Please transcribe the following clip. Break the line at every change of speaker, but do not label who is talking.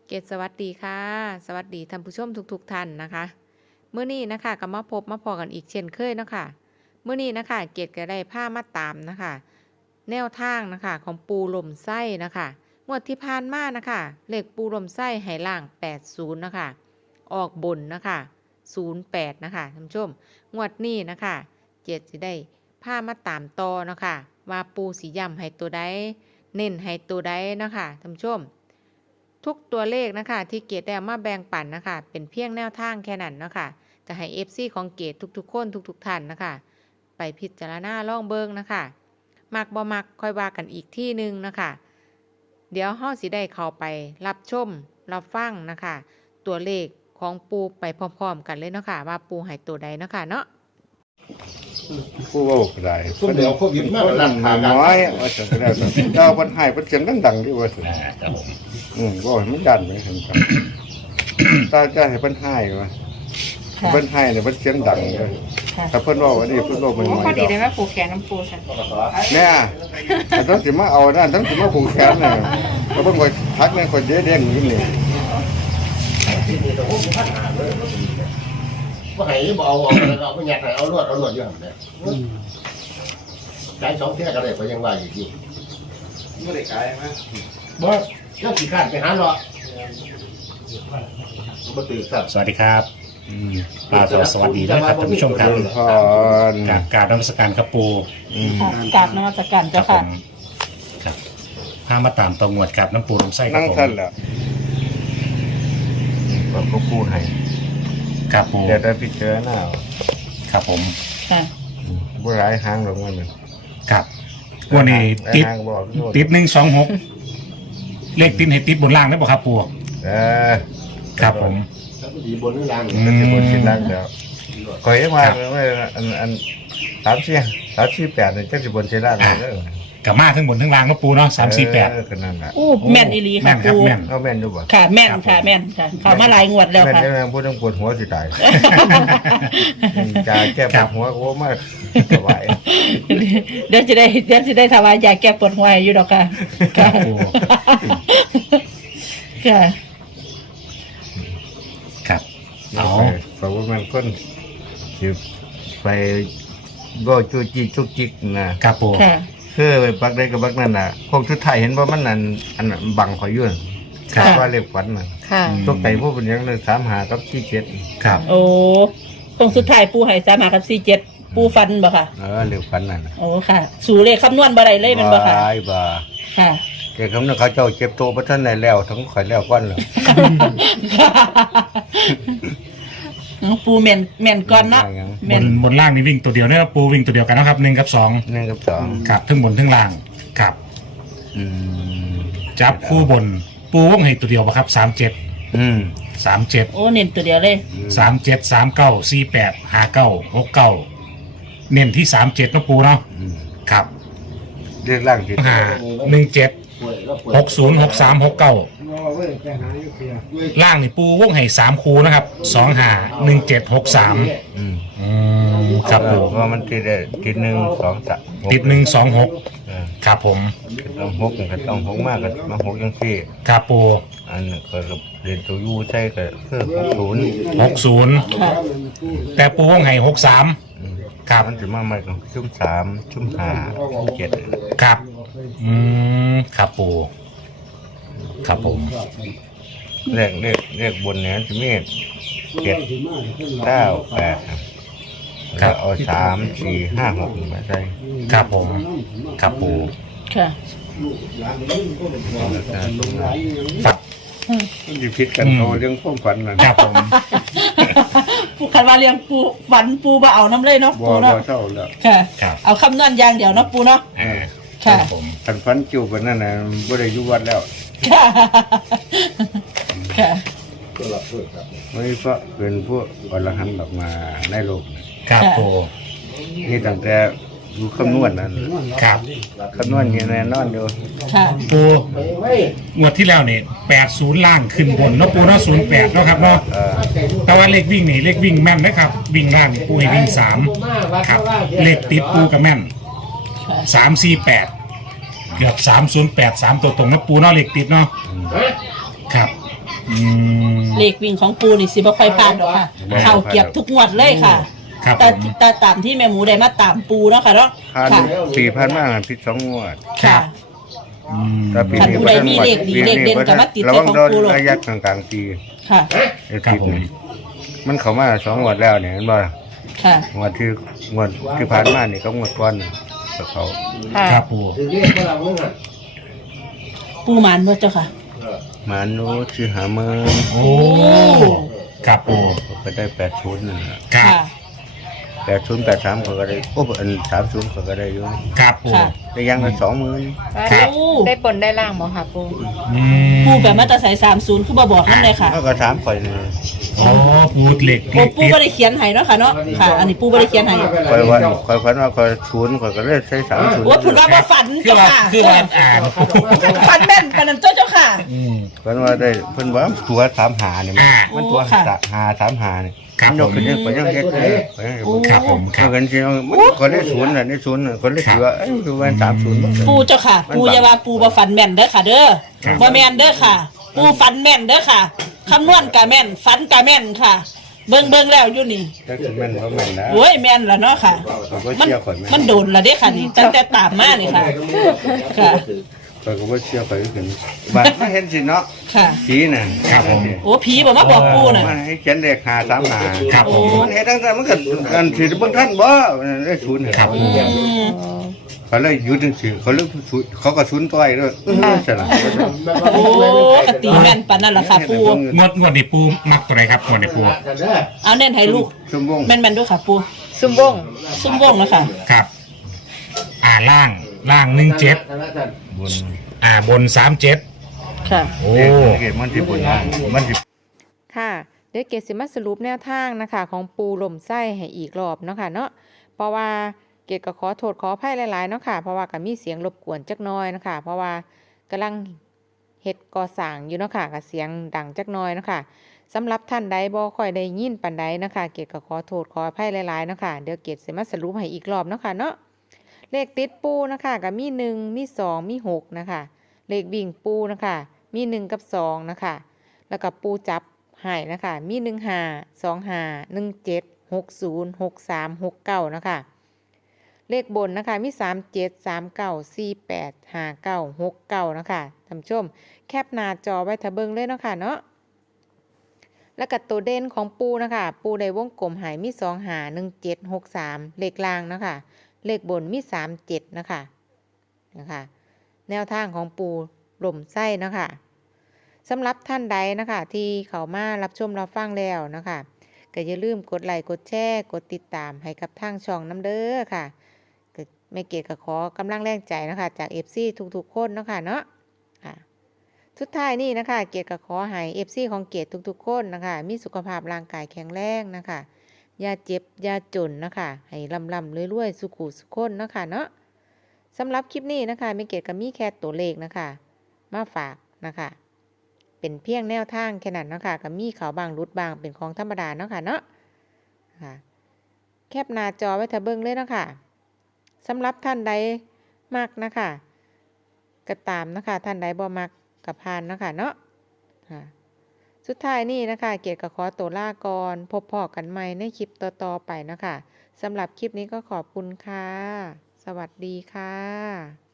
เกศสวัสดีค่ะสวัสดีท่านผู้ชมทุกท่านนะคะเมื่อนี้นะคะก็มาพบมาพอกันอีกเช่นเคยเนาะค่ะเมื่อนี้นะคะเกศก็ได้ผ้ามาตามนะคะแนวทางนะคะของปูลมไส้นะคะงวดที่ผ่านมานะคะเลขปูลมไส้ให้ล่าง80นะคะออกบนนะคะ08นะคะท่านผู้ชมงวดนี้นะคะเกศจะได้ผ้ามาตามต่อนะคะว่าปูสีย่ำให้ตัวใดเน้นให้ตัวใดนะคะท่านผู้ชมทุกตัวเลขนะคะที่เกดได้มาแบ่งปันนะคะเป็นเพียงแนวทางแค่นั้นนะคะจะให้ FC ของเกดทุกๆคนทุกท่านนะคะไปพิจารณาล่องเบิงนะคะมักบ่มักค่อยว่ากันอีกที่นึงนะคะเดี๋ยวห้อสิได้เข้าไปรับชมรับฟังนะคะตัวเลขของปูไปพร้อมๆกันเลยเนาะค่ะว่าปูให้ตัวใดเนาะค่ะเนาะ
ผู้ว่าก็ได้
ซุ่มเดียวโควิดมากหลักฐาน
น้อยว่าจะได้เจ้าปัญหาเป็นเสียงดังๆด้วยว่าสิ
ครับผม
ก็มันดันไปถึงกันถ้าจะให้ปัญหาว่าปัญหาเนี่ยมันเสียงดังเลยถ้าเพิ่นว่าวันนี้เพิ่นว่ามันน้อย
พอดีได้ว่าปูแขนน้ำปูค่ะ
เนี่ยต้องสิมาเอานั่นต้องสิมาผูกแขนเนี่ยแล้วเพิ่นก็ทักเนี่ยคนเด้งอยู่นี่
ว่าให้บ่เอาแล้วก็อยากให้เอารวดอยู่หั่นแหละขาย2เที่ยก็ได้ก็ยังว่าอยู่
บ่ได้ขายมั้ย
บ่ยังสิคร้านไปหาเลาะบ่ตื่นครับ
สวัสดีครับสวัสดีด้วยครับท่านผู้ชมครับกราบนมัสการครับปู
กราบนมัสการเจ้าค่ะ
ครับพามาตามตรงวดกับน้ำปูลมไส้ครับผม
นั่งท่านแหละก็พูดให้
ครับปู
เดี๋ยวได้พิจารณา
ครับผม
บ่หลายหางหรอกมัน
ครับวันนี้ติด126เลขติดให้ติดบนล่างได้ป่ะครับปูครับผม
ดีบนหรือล่าง
บนชิ้นล่างเดี๋ยวคอยมาอัน348เนี่ยจะสิบนชิ้นล่างเลย
กับมาทั้งบนทั้งล่างนะปูเนาะ348
ก็นั่นแหละ
โอ้แม่นอีหลีค่ะปู
เอาแม่นอยู่บ่
ค่ะแม่นค่ะแม่นค่ะเขามาหลายงวดแล้วค่ะ
แม่นพูดต้องปวดหัวสิตายจะแก้ปวดหัวโอ้มากสบาย
เดี๋ยวจะได้ถวายยาแก้ปวดหัวอยู่ดอกค่ะค่ะค่ะ
ครับเอา
เพราะว่ามันคนสิไปก็จุกจิก
ครับปู
คือไปปักได้กับปักนั่นน่ะพวกชุดไทยเห็นว่ามันอันบังขอยยุ่นว่าเรียกฝันน่ะตกใจพวกเป็นยังเลย35กับ47
ครับ
โอ้คงสุดท้ายปูให้35กับ47ปูฟันบ่ค่ะ
เรียกฝันนั่น
โอ้ค่ะสู่เลขคำนวณบ่ได้เลยมันบ่ค่ะ
บ่
ค่ะ
แกคำนั้นเขาเจ้าเจ็บตัวบ่ทันได้แล้วทั้งข่อยแล้วก่อนแล้ว
ปูแม่นก่อนเนาะ
บนล่างนี่วิ่งตัวเดียวเนี่ยปูวิ่งตัวเดียวกันนะครับ1 กับ 2
1 กับ 2
ครับทั้งบนทั้งล่างครับจับคู่บนปูวงให้ตัวเดียวป่ะครับ37
โอ้เน้นตัวเดียวเลย
37 39 48 59 69เน้นที่37นะปูเนาะครับ
เรียกล่างที่
17 60 63 69ล่างนี่ปูวงให้3คูนะครับ25 17 63ครับปู
ว่ามันติด1 2 3
ติด126ครับผม
ต้อง6ก็ต้อง6มากก็มา6จังซี่
ครับปู
อันก็เรียนตัวยูใช่ก็คือ
60แต่ปูวงให้63ครับ
มันจะมาใหม่ก็ชุ่ม3ชุ่ม5ชุ่ม7
ครับครับปูครับผม
เรียกบนเนี่ยจะมี7 9 8ครับเอา3 4 5 6มาใช่
ครับผมครับปู
ค่ะ
ครับ
มันจะพิษกันเอาเรื่องความฝันนะครับ
ผม
ผู้คันว่าเรื่องปูฝันปูมาเอาน้ำเลยเนาะปูเนาะ
เท่าแล้ว
ค่ะเอาคำนวณอย่างเดียวเนาะปูเนาะค่ะ
ผมฝันจิ๋วกันนั่นน่ะบ่ได้อยู่วัดแล้ว
ค่ะ
ไม่เพราะเป็นพวกอรหันต์ออกมาในโลก
ครับปู
นี่ตั้งแต่ดูคำนวณนั่น
ครับ
คำนวณอย่างแน่นอนอยู่
ปูงวดที่แล้วนี่80ล่างขึ้นบนเนาะปูเนาะ08เนาะครับเนาะแต่ว่าเลขวิ่งนี่เลขวิ่งแม่นนะครับวิ่งล่างปูให้วิ่ง3ครับเลขติดปูกับแม่น348เกือบ308 3ตัวตรงนะปูเนาะเลขติดเนาะครับอืม
เลขวิ่งของปูนี่สิบ่ค่อยพลาดหรอกค่ะ เข้าเก็บทุกงวดเลยค่ะ
ครับ
แต่
ผม
แต่ตามที่แม่หมูได้มาตามปูเนาะค่ะเนาะ
พัน
ค่ะ
4,000มากพิษ2งวด
ค่ะ
อืม
ถ้าปี
คัน
นี้
ผู้ใดมีเลขดีเลขเด่นก็มาติด
ระ
ใจ
วัง
ของ
โดน
ปูหรอก
ระยะกลางๆปี
ค่ะ
ครับผม
มันเข้ามา2งวดแล้วเนี่ยเห็นบ่
ค่ะ
งวดที่ผ่านมานี่ก็งวดก่อนน่ะก็เขา
ค่ะ
ครับปู
ถือเรียกว่าเราเมื่อไง
ปูหมานบ่เจ้าค่ะ
หมานุชื่อหาเมือง
โอ้ครับปู
ก็ได้80นั่นน่ะ
ครับ
ค่ะ
80 83เขาก็ได้โอ้อัน30เขาก็ได้อยู่
ครับปู
ค่ะ
ได้ยังละ20,000
ครับ
ได้ปนได้ล่างบ่ค่ะปู
อืม
ปูแบบมาแตราใส่30คือบ่บอกนั่นเลยค่ะ
เขาก็ถามข่อยนี่
โอ้ปูเหล็ก
โอ้ปูบ่ได้เขียนให้เนาะค่ะเนาะค่ะ อันนี้ปูบ่ได้เขียนให้
ข่อยว่าข่อยฝันว่าข่อย0ข่อยก็เลยใช้30
โอ้ผุดว่าบ่ฝัน
คือ
เจ้า
ว่า
ค่ะ
คือว่าอ่าน
ฝันแม่นปานนั้นเจ้าค่ะ
อืม
ฝันว่าได้เพิ่นว่าตัว35นี่มันตัว
โอ้ค่ะ
35นี่
ครับ
มันยกขึ้นเนี่ยข่อยยังเฮ็ดเลยข่อยยัง
โอ้
ครับผมค
เพิ่
รับ
นสิเอาข่อยได้0น่ะได้0น่ะข่อยเลยสิว่าเอ้ยคือว่า30บ่
ปูเจ้าค่ะ ปูอย่าว่าปูบ่ฝันแม่นเด้อค่ะ เด้อ
ครับ
บ่แม่นเด้อค่ะ ปูฝันแม่นเด้อค่ะคำนวณกะแม่นฝันกะแม่นค่ะ เบิ่งแล้วอยู่นี่
จักสิแม่นบ่แม่นนะ
โอ้ยแม่นละเนาะค่ะ
ข่อยบ่
มัน
เชื่อข่อยแม่น
มันโดนละเด้ค่ะนี่ตั้งแต่ตามมานี่ค่ะ ค่ะ
ข่อยก็บ่เชื่อข่อยคือกันบัดมาเห็นสิเนาะ
ค่ะ
ผีน่ะ
ครับผม
โอ้ผีบ่มาบอกปูน่ะ
มันให้เขียนเลข535
ครับผม
มันเฮ็ดจังซั่นมันก็อันสิเบิ่งทันบ่ได้0เนี่ย
ครับ
อืม
เขาเลยหยุดจังซี่เขาเลยเขาก็0ต่อยด้วยซั่นล่ะ
โอ้กตีแม่นปานนั้นล่ะค่ะ ปู
งวดนี้ปูมักตัวไหนครับงวดนี้ปู
เอาเน้นให้ลูก
ชั่วโมง
แม่นๆด้วยค่ะ ปู
ซุ่มวง
ซุ่มวงเนาะค่ะ
ครับ ล่าง17
บน
บน37
ค่ะ
โอ้
เกตมันสิบนล่างมันสิ
ค่ะเดี๋ยวเกศสิมาสรุปแนวทางนะคะ ของปูหล่มไส้ให้อีกรอบเนาะค่ะเนาะเพราะว่าเกศก็ขอโทษขออภัยหลายๆเนาะค่ะเพราะว่าก็มีเสียงรบกวนจักหน้อยนะคะเพราะว่ากำลังเฮ็ดก่อสร้างอยู่เนาะค่ะก็เสียงดังจักหน้อยเนาะค่ะสำหรับท่านใดบ่ค่อยได้ยินปานใดนะคะเกศก็ขอโทษขออภัยหลายๆเนาะค่ะเดี๋ยวเกศสิมาสรุปให้อีกรอบเนาะค่ะเนาะเลขติดปูนะคะก็มี1มี2มี6นะคะเลขวิ่งปูนะคะมี1กับ2นะคะแล้วก็ปูจับให้นะคะมี152517606369นะคะเลขบนนะคะมี3739485969นะคะท่านผู้ชมแคปหน้าจอไว้ถ้าเบิ่งเลยเนาะค่ะเนาะแล้วก็ตัวเด่นของปูนะคะปูในวงกลมหายมี251763เลขล่างนะคะเลขบนมี37นะคะแนวทางของปูหล่มไส้นะคะสำหรับท่านใดนะคะที่เข้ามารับชมรับฟังแล้วนะคะก็อย่าลืมกดไลค์กดแชร์กดติดตามให้กับทางช่องน้ำเด้อค่ะก็ไม่เกตก็ขอกำลังแรงใจนะคะจาก FC ทุกๆคนเนาะค่ะเนาะค่ะสุดท้ายนี่นะคะเกตก็ขอให้ FC ของเกตทุกๆคนนะคะมีสุขภาพร่างกายแข็งแรงนะคะอย่าเจ็บอย่าจนนะคะให้ร่ำรวยๆสุขุสุขคนเนาะค่ะเนาะสำหรับคลิปนี้นะคะไม่เกตก็มีแค่ตัวเลขนะคะมาฝากนะคะเป็นเพียงแนวทางแค่นั้นเนาะค่ะก็มีเขาบางรุดบางเป็นของธรรมดาเนาะค่ะเนาะค่ะแคปหน้าจอไว้ถ้าเบิ่งเลยเนาะค่ะสำหรับท่านใดมักนะคะก็ตามนะคะท่านใดบ่มักกับพานเนาะค่ะเนาะค่ะสุดท้ายนี่นะคะเกียรติก็ขอตัวลาก่อนพบพอกันใหม่ในคลิปต่อๆไปนะคะสำหรับคลิปนี้ก็ขอบคุณค่ะสวัสดีค่ะ